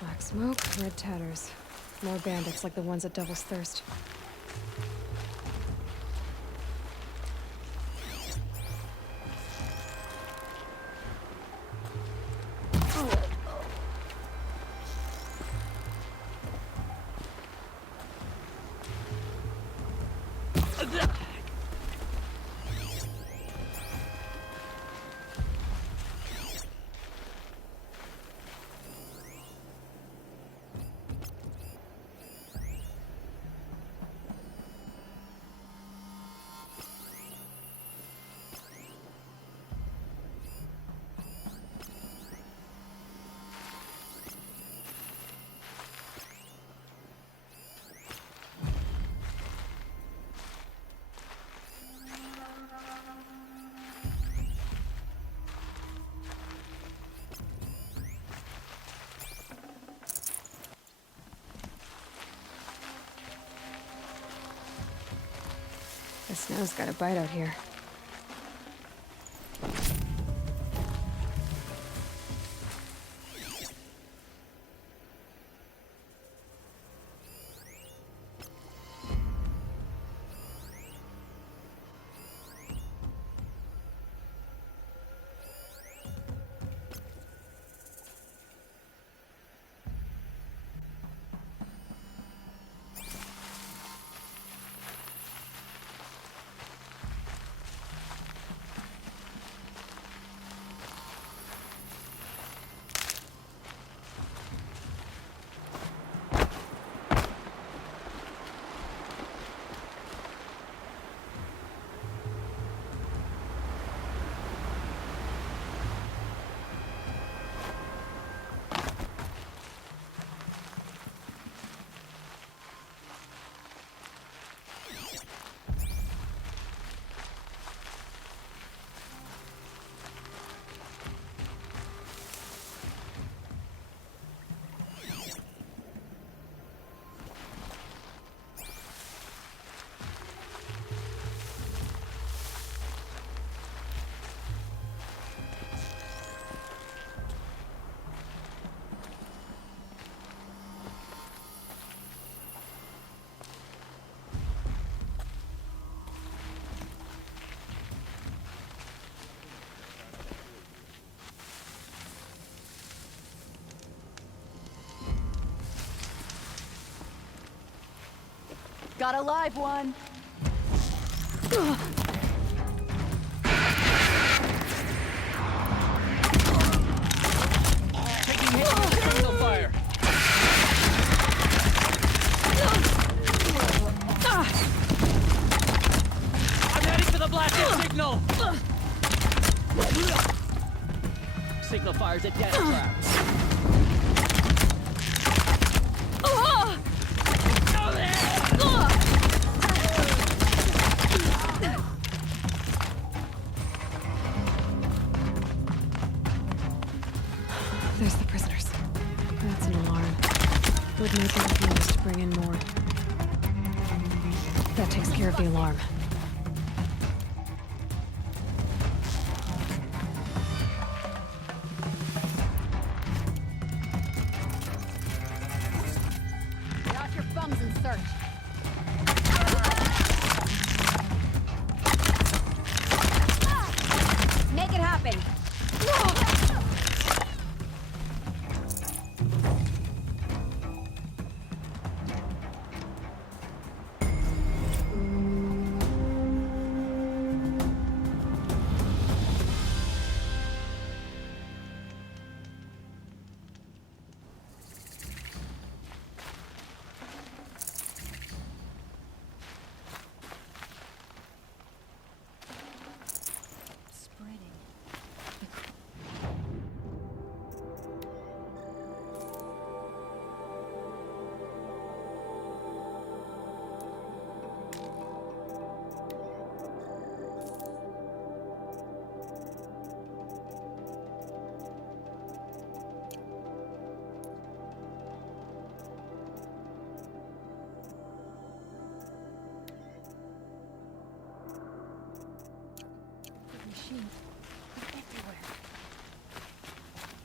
Black smoke, red tatters. More bandits like the ones at Devil's Thirst. The snow's got a bite out here. Got a live one. Taking hit with signal fire. I'm heading for the blasted signal. Signal fire's a death trap. There's the prisoners. That's an alarm. Would make enough noise to bring in more. That takes care of the alarm. Get off your bums and search. Make it happen.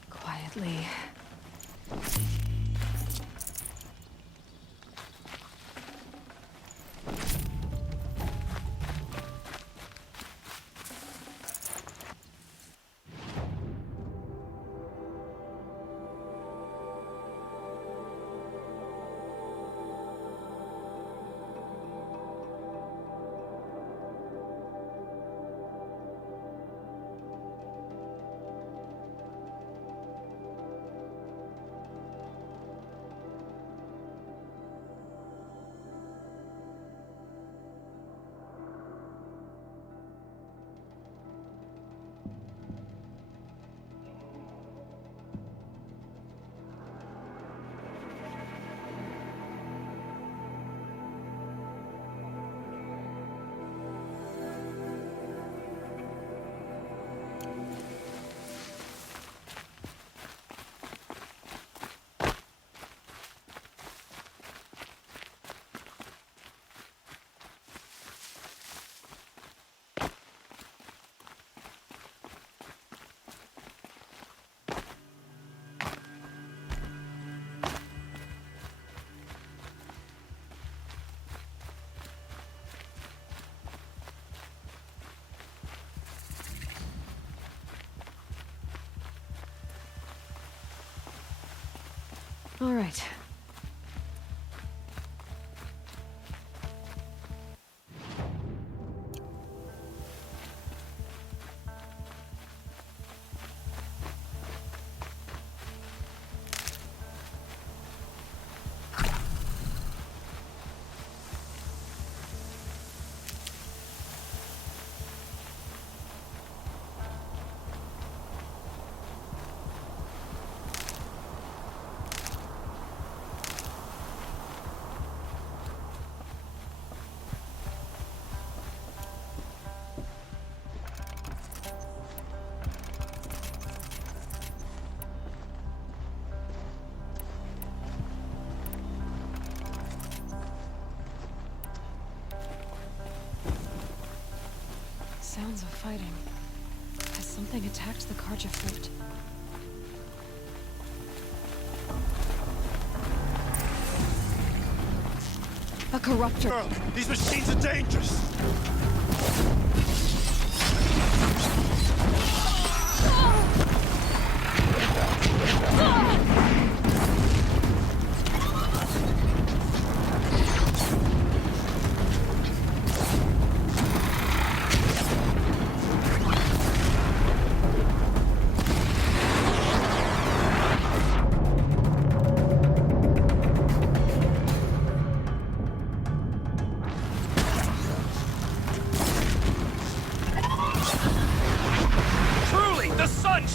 Quietly. All right. Sounds of fighting. Has something attacked the Karja fort? A corruptor. Girl, these machines are dangerous!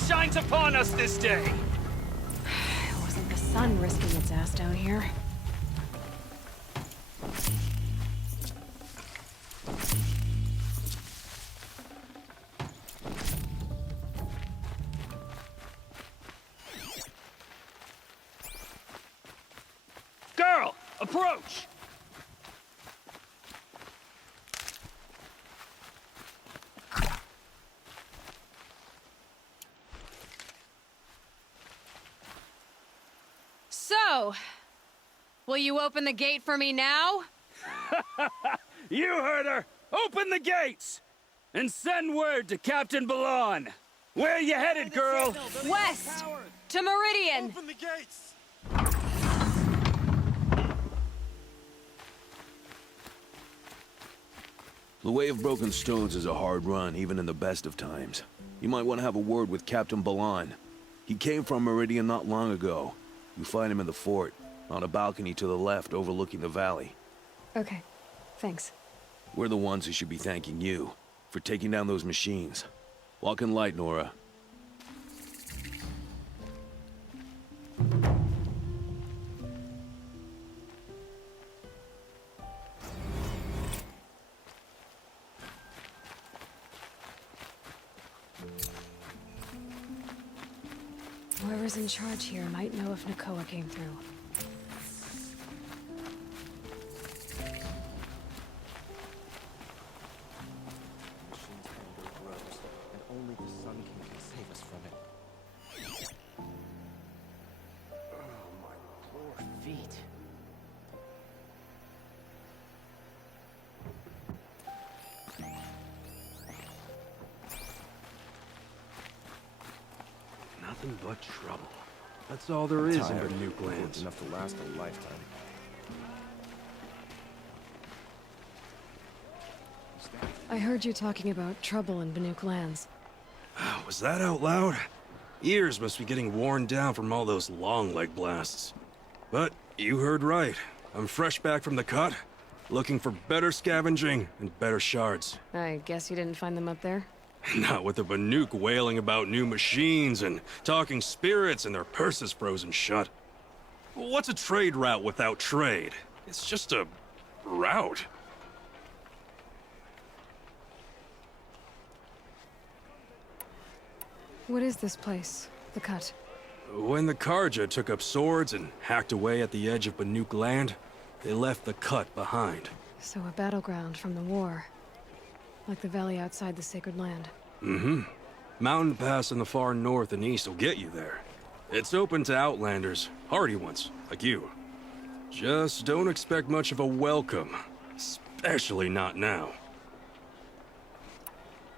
Shines upon us this day! It wasn't the sun risking its ass down here. Girl, approach! So, will you open the gate for me now? You heard her! Open the gates! And send word to Captain Balan! Where you headed, girl? West! To Meridian! Open the gates! The Way of Broken Stones is a hard run, even in the best of times. You might want to have a word with Captain Balan. He came from Meridian not long ago. You find him in the fort, on a balcony to the left overlooking the valley. Okay, thanks. We're the ones who should be thanking you for taking down those machines. Walk in light, Nora. Whoever's in charge here might know if Nakoa came through. Machine's anger grows, and only the Sun King can save us from it. Oh, my poor feet. Nothing but trouble. That's all there is in Tired. Banuk lands. Enough to last a lifetime. I heard you talking about trouble in Banuk lands. Was that out loud? Ears must be getting worn down from all those long leg blasts. But you heard right. I'm fresh back from the cut, looking for better scavenging and better shards. I guess you didn't find them up there? Not with the Banuk wailing about new machines and talking spirits and their purses frozen shut. What's a trade route without trade? It's just a route. What is this place? The Cut? When the Karja took up swords and hacked away at the edge of Banuk land, they left the Cut behind. So a battleground from the war. Like the valley outside the Sacred Land. Mm-hmm. Mountain Pass in the far north and east will get you there. It's open to outlanders, hardy ones, like you. Just don't expect much of a welcome. Especially not now.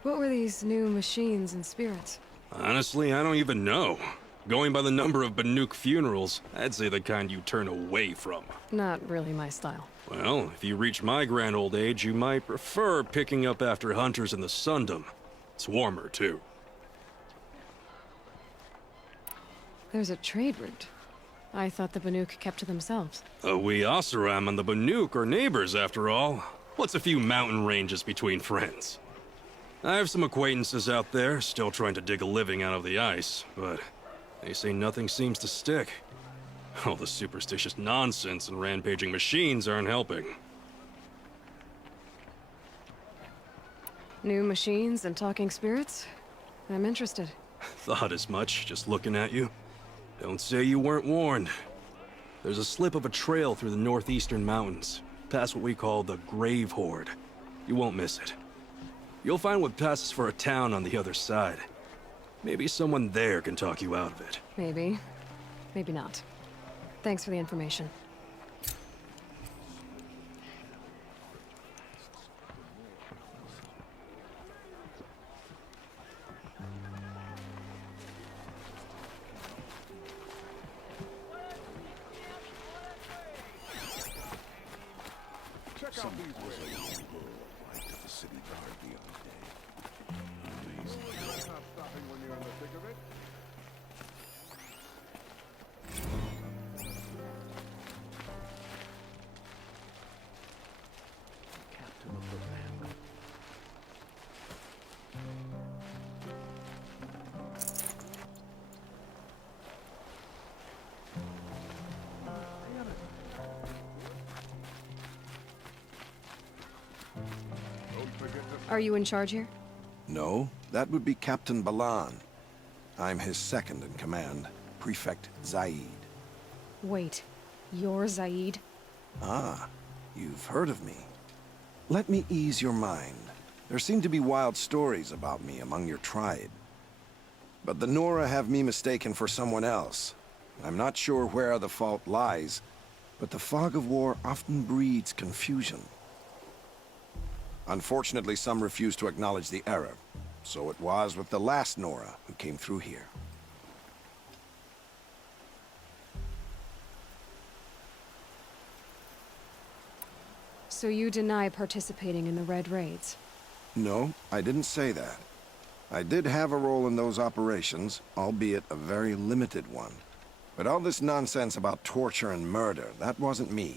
What were these new machines and spirits? Honestly, I don't even know. Going by the number of Banuk funerals, I'd say the kind you turn away from. Not really my style. Well, if you reach my grand old age, you might prefer picking up after hunters in the Sundom. It's warmer, too. There's a trade route. I thought the Banuk kept to themselves. We Oseram and the Banuk are neighbors, after all. What's a few mountain ranges between friends? I have some acquaintances out there, still trying to dig a living out of the ice, but they say nothing seems to stick. All the superstitious nonsense and rampaging machines aren't helping. New machines and talking spirits? I'm interested. Thought as much, just looking at you. Don't say you weren't warned. There's a slip of a trail through the northeastern mountains, past what we call the Grave Horde. You won't miss it. You'll find what passes for a town on the other side. Maybe someone there can talk you out of it. Maybe. Maybe not. Thanks for the information. Check out these ways. The city guard the other day. Amazing. It's not stopping when you're in the thick of it. Captain of the land. Don't forget to... Are you in charge here? No, that would be Captain Balan. I'm his second in command, Prefect Zaid. Wait. You're Zaid? Ah, you've heard of me. Let me ease your mind. There seem to be wild stories about me among your tribe. But the Nora have me mistaken for someone else. I'm not sure where the fault lies, but the fog of war often breeds confusion. Unfortunately, some refuse to acknowledge the error. So it was with the last Nora who came through here. So you deny participating in the Red Raids? No, I didn't say that. I did have a role in those operations, albeit a very limited one. But all this nonsense about torture and murder, that wasn't me.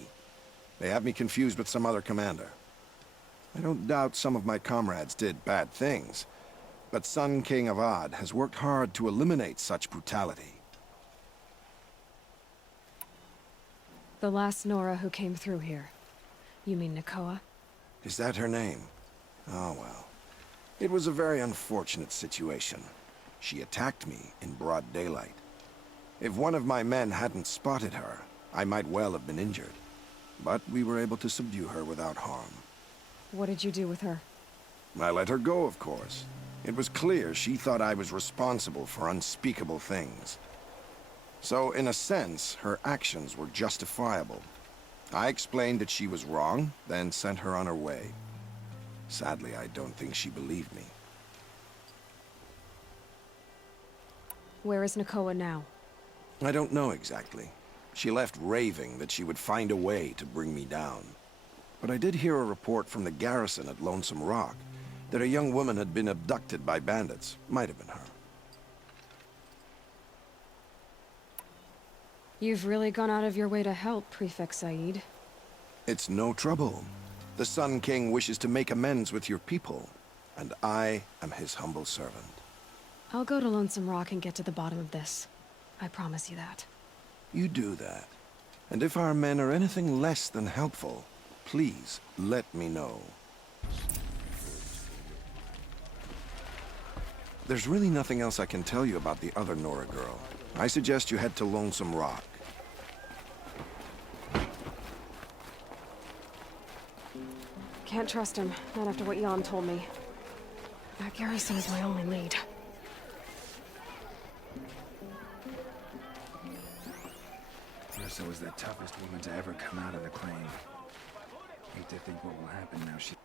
They have me confused with some other commander. I don't doubt some of my comrades did bad things, but Sun King Avad has worked hard to eliminate such brutality. The last Nora who came through here. You mean Nakoa? Is that her name? Oh well. It was a very unfortunate situation. She attacked me in broad daylight. If one of my men hadn't spotted her, I might well have been injured. But we were able to subdue her without harm. What did you do with her? I let her go, of course. It was clear she thought I was responsible for unspeakable things. So, in a sense, her actions were justifiable. I explained that she was wrong, then sent her on her way. Sadly, I don't think she believed me. Where is Nakoa now? I don't know exactly. She left raving that she would find a way to bring me down. But I did hear a report from the garrison at Lonesome Rock that a young woman had been abducted by bandits. Might have been her. You've really gone out of your way to help, Prefect Said. It's no trouble. The Sun King wishes to make amends with your people, and I am his humble servant. I'll go to Lonesome Rock and get to the bottom of this. I promise you that. You do that. And if our men are anything less than helpful, please let me know. There's really nothing else I can tell you about the other Nora girl. I suggest you head to Lonesome Rock. Can't trust him, not after what Jan told me. That garrison is my only lead. Ursa was the toughest woman to ever come out of the claim. Hate to think what will happen now she...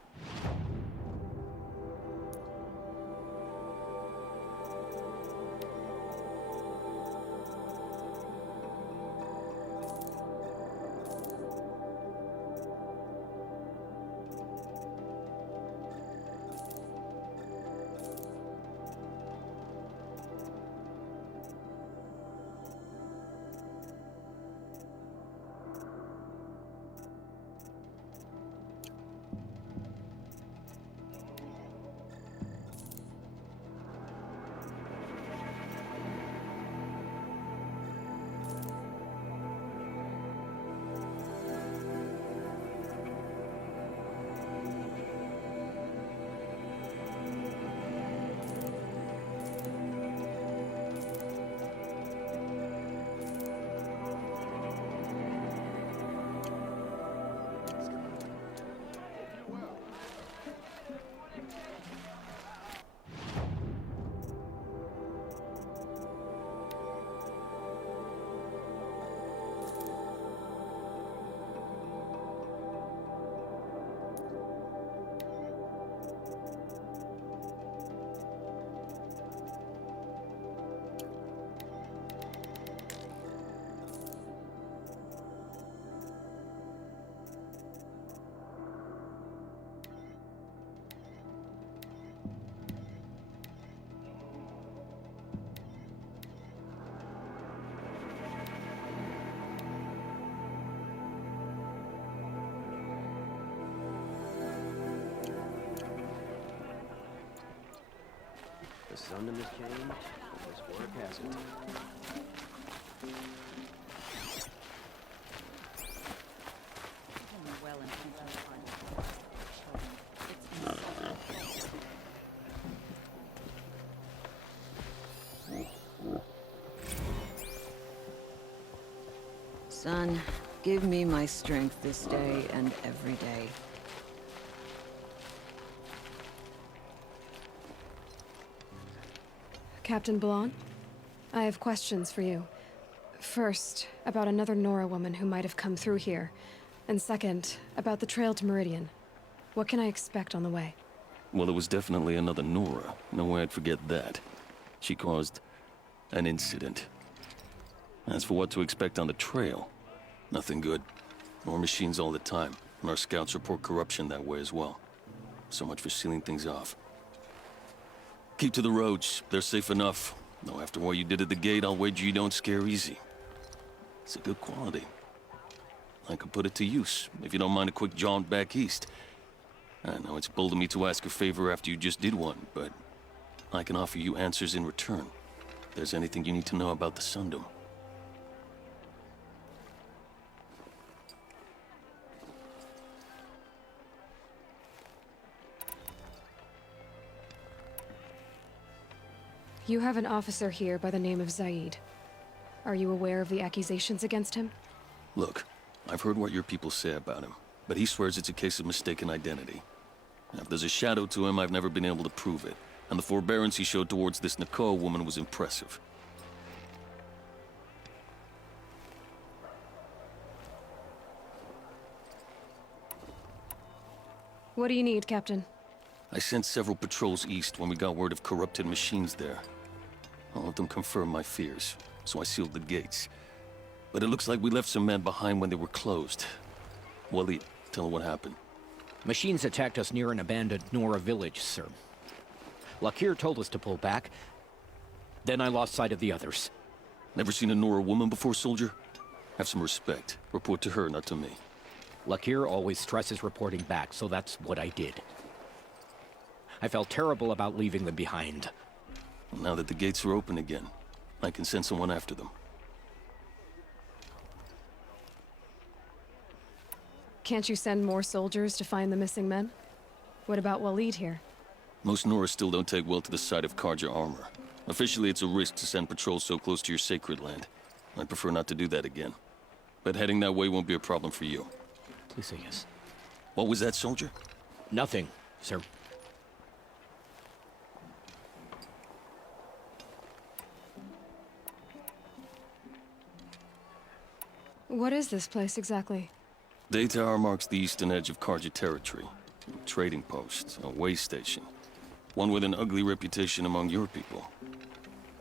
Sundom has changed, but this work hasn't. Son, give me my strength this day and every day. Captain Blanc, I have questions for you. First, about another Nora woman who might have come through here. And second, about the trail to Meridian. What can I expect on the way? Well, it was definitely another Nora. No way I'd forget that. She caused an incident. As for what to expect on the trail, nothing good. More machines all the time, and our scouts report corruption that way as well. So much for sealing things off. Keep to the roads. They're safe enough. Though after what you did at the gate, I'll wager you don't scare easy. It's a good quality. I could put it to use, if you don't mind a quick jaunt back east. I know it's bold of me to ask a favor after you just did one, but I can offer you answers in return. If there's anything you need to know about the Sundom. You have an officer here by the name of Zaid. Are you aware of the accusations against him? Look, I've heard what your people say about him, but he swears it's a case of mistaken identity. Now, if there's a shadow to him, I've never been able to prove it, and the forbearance he showed towards this Nakoa woman was impressive. What do you need, Captain? I sent several patrols east when we got word of corrupted machines there. All of them confirmed my fears, so I sealed the gates. But it looks like we left some men behind when they were closed. Waleed, tell her what happened. Machines attacked us near an abandoned Nora village, sir. Lakir told us to pull back. Then I lost sight of the others. Never seen a Nora woman before, soldier? Have some respect. Report to her, not to me. Lakir always stresses reporting back, so that's what I did. I felt terrible about leaving them behind. Now that the gates are open again, I can send someone after them. Can't you send more soldiers to find the missing men? What about Waleed here? Most Nora still don't take well to the sight of Karja armor. Officially, it's a risk to send patrols so close to your sacred land. I'd prefer not to do that again. But heading that way won't be a problem for you. Please say yes. What was that, soldier? Nothing, sir. What is this place exactly? Daytower marks the eastern edge of Karja territory. A trading post, a way station. One with an ugly reputation among your people.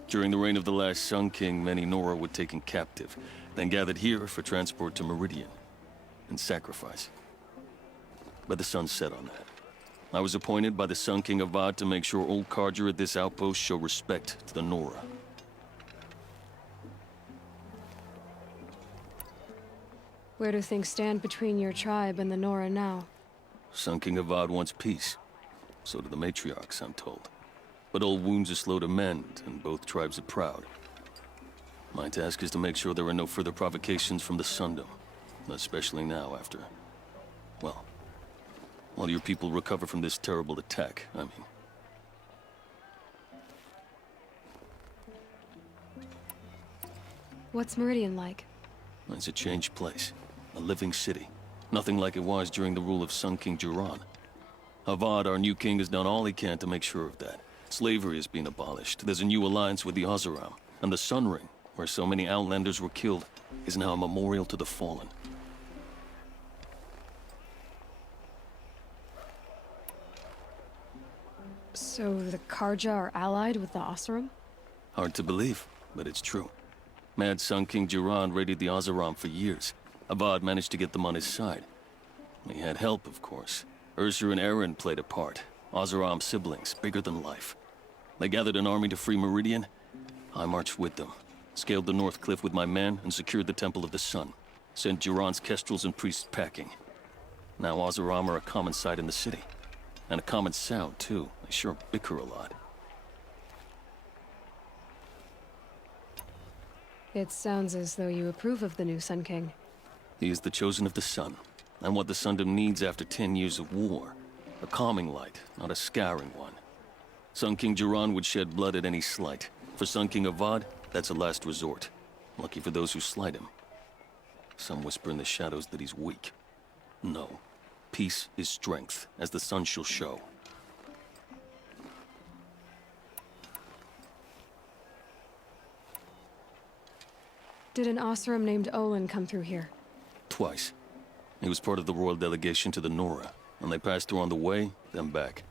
During the reign of the last Sun King, many Nora were taken captive, then gathered here for transport to Meridian, and sacrifice. But the sun set on that. I was appointed by the Sun King Avad to make sure old Karja at this outpost show respect to the Nora. Where do things stand between your tribe and the Nora now? Sun King Avad wants peace. So do the matriarchs, I'm told. But old wounds are slow to mend, and both tribes are proud. My task is to make sure there are no further provocations from the Sundom. Especially now after... well, while your people recover from this terrible attack, I mean. What's Meridian like? It's a changed place. A living city. Nothing like it was during the rule of Sun King Jiran. Avad, our new king, has done all he can to make sure of that. Slavery has been abolished. There's a new alliance with the Oseram. And the Sun Ring, where so many Outlanders were killed, is now a memorial to the fallen. So the Karja are allied with the Oseram? Hard to believe, but it's true. Mad Sun King Jiran raided the Oseram for years. Avad managed to get them on his side. He had help, of course. Ursur and Eren played a part. Oseram siblings, bigger than life. They gathered an army to free Meridian. I marched with them. Scaled the North Cliff with my men and secured the Temple of the Sun. Sent Jiran's kestrels and priests packing. Now Oseram are a common sight in the city. And a common sound, too. They sure bicker a lot. It sounds as though you approve of the new Sun King. He is the chosen of the sun, and what the Sundom needs after 10 years of war. A calming light, not a scouring one. Sun King Jiran would shed blood at any slight. For Sun King Avad, that's a last resort. Lucky for those who slight him. Some whisper in the shadows that he's weak. No. Peace is strength, as the sun shall show. Did an Oseram named Olin come through here? Twice. He was part of the royal delegation to the Nora, and they passed through on the way, then back.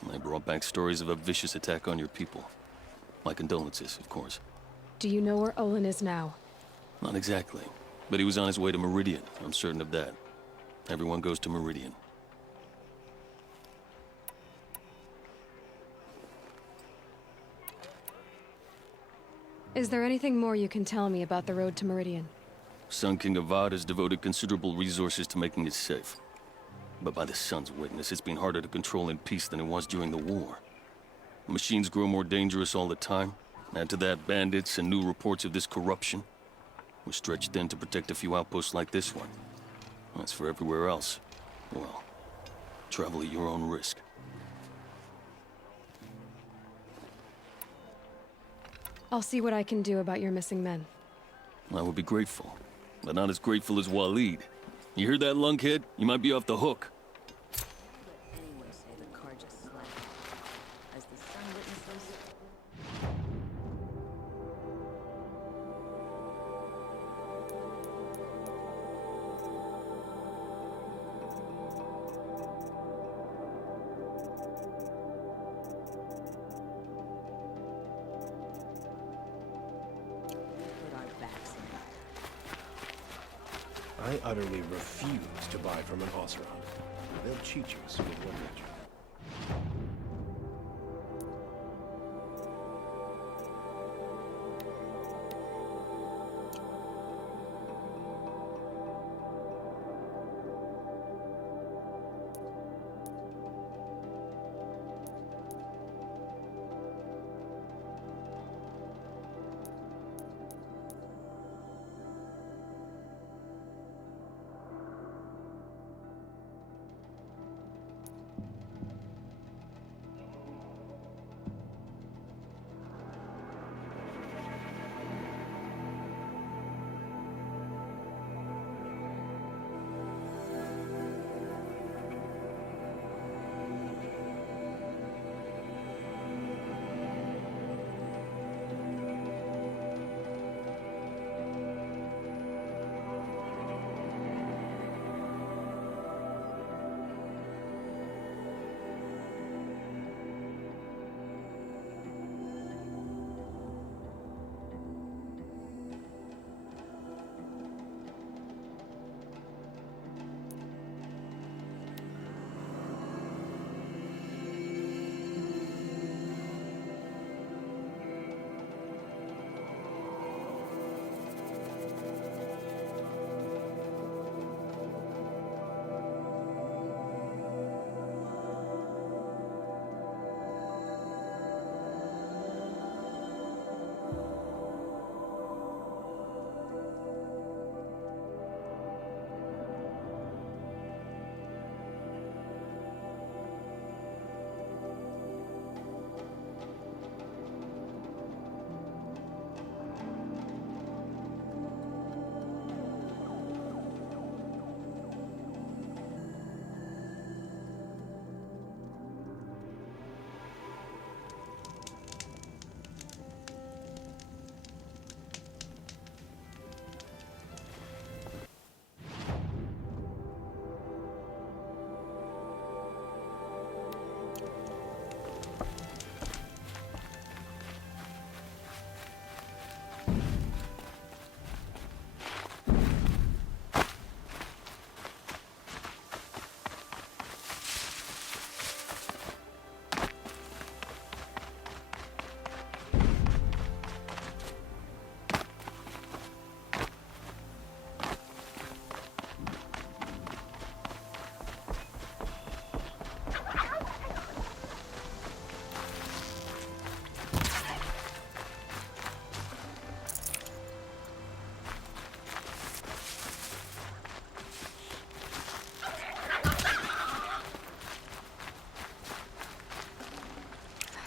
And they brought back stories of a vicious attack on your people. My condolences, of course. Do you know where Olin is now? Not exactly, but he was on his way to Meridian, I'm certain of that. Everyone goes to Meridian. Is there anything more you can tell me about the road to Meridian? Sun King Avad has devoted considerable resources to making it safe. But by the sun's witness, it's been harder to control in peace than it was during the war. Machines grow more dangerous all the time. Add to that bandits and new reports of this corruption. We're stretched thin to protect a few outposts like this one. As for everywhere else, well, travel at your own risk. I'll see what I can do about your missing men. I would be grateful, but not as grateful as Waleed. You hear that, lunkhead? You might be off the hook. Anyone say the car just slept? As the sun witnesses. Put our backs in it. I utterly refuse to buy from an Oseram. They'll cheat you with literature.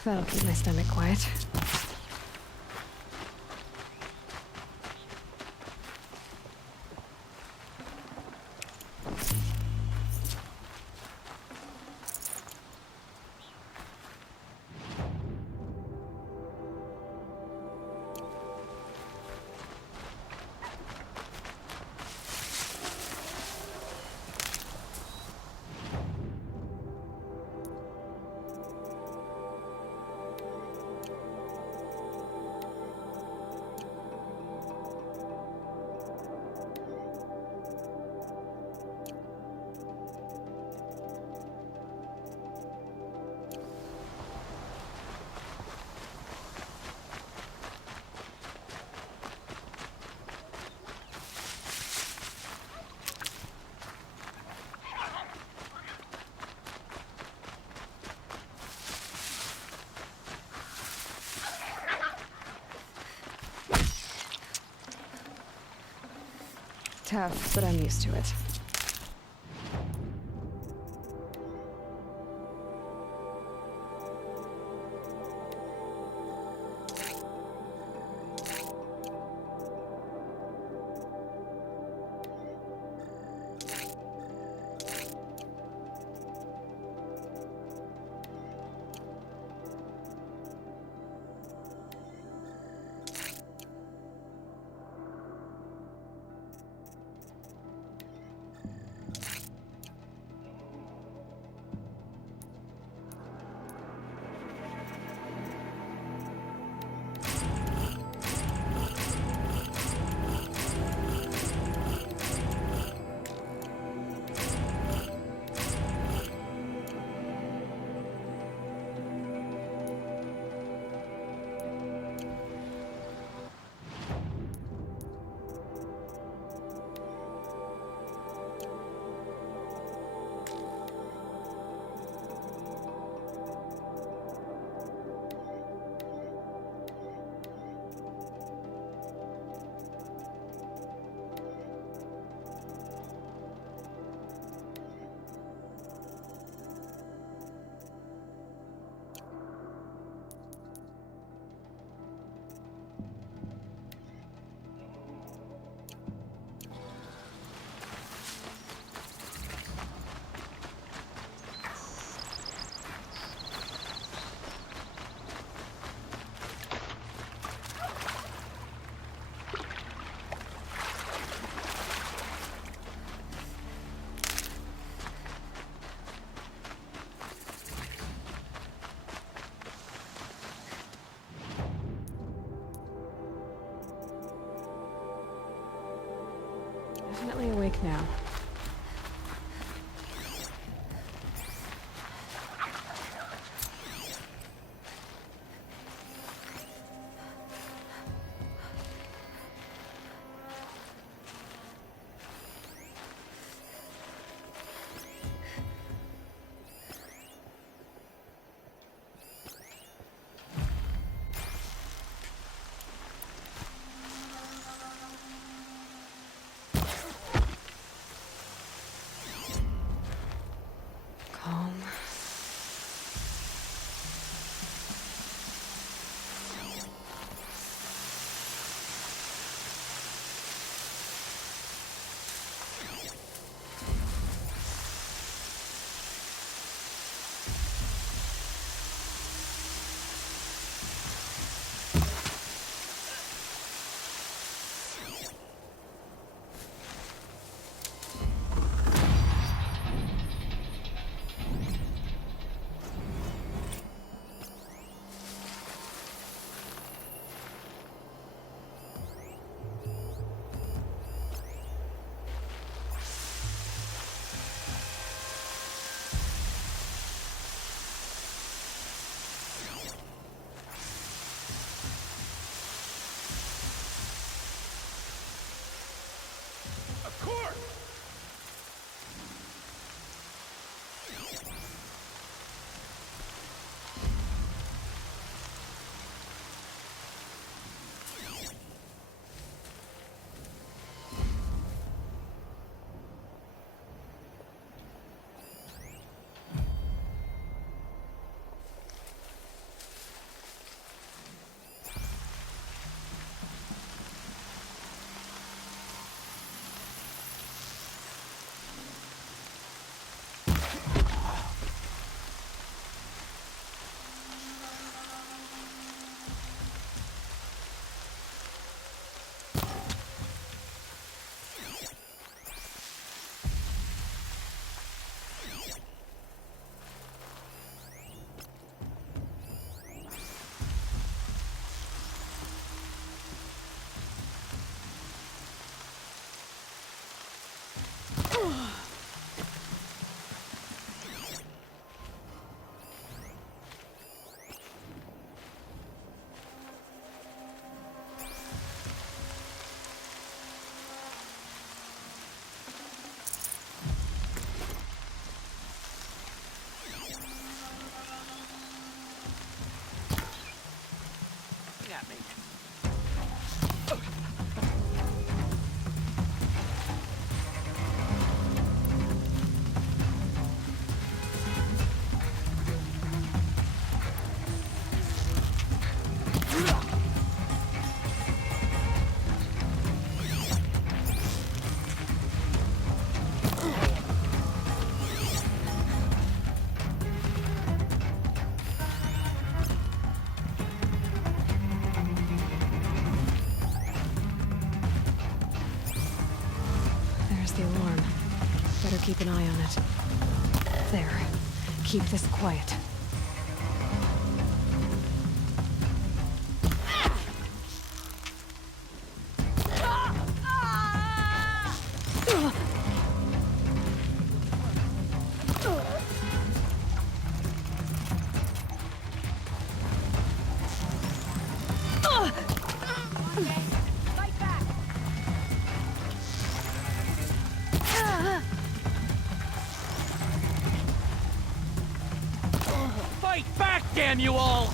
That'll keep my stomach quiet. Tough, but I'm used to it. Definitely awake now. Calm. Of course! There's the alarm. Better keep an eye on it. There. Keep this quiet. Fight back! Fight back, damn you all!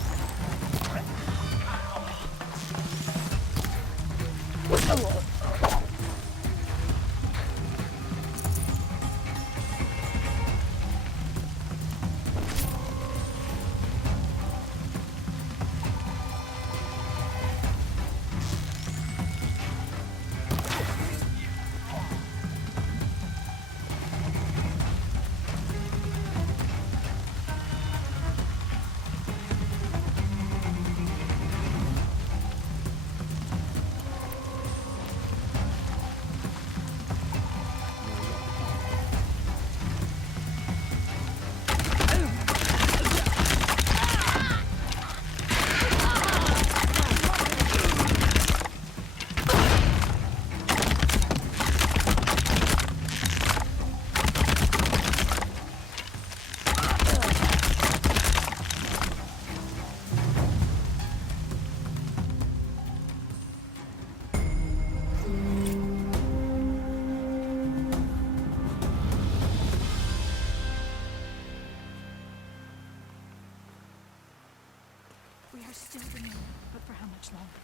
We are still the Nora, but for how much longer?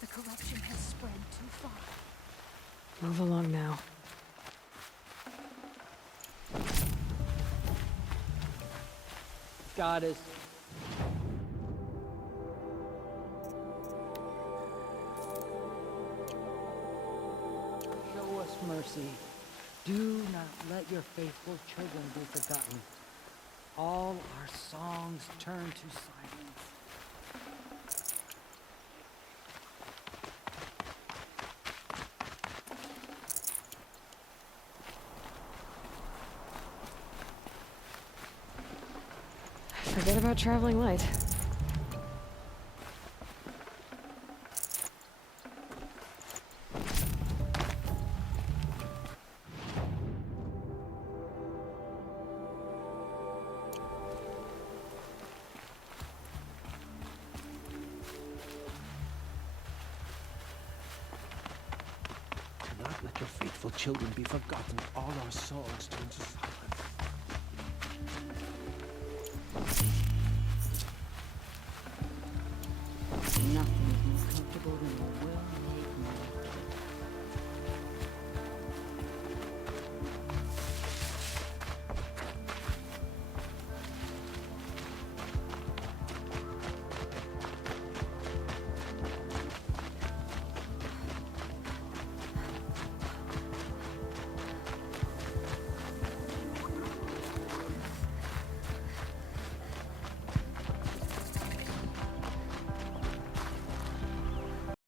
The corruption has spread too far. Move along now. Goddess. Show us mercy. Do not let your faithful children be forgotten. All our songs turn to silence. Forget about traveling light. Do not let your faithful children be forgotten. All our songs turn to silence. Nothing is more comfortable than your will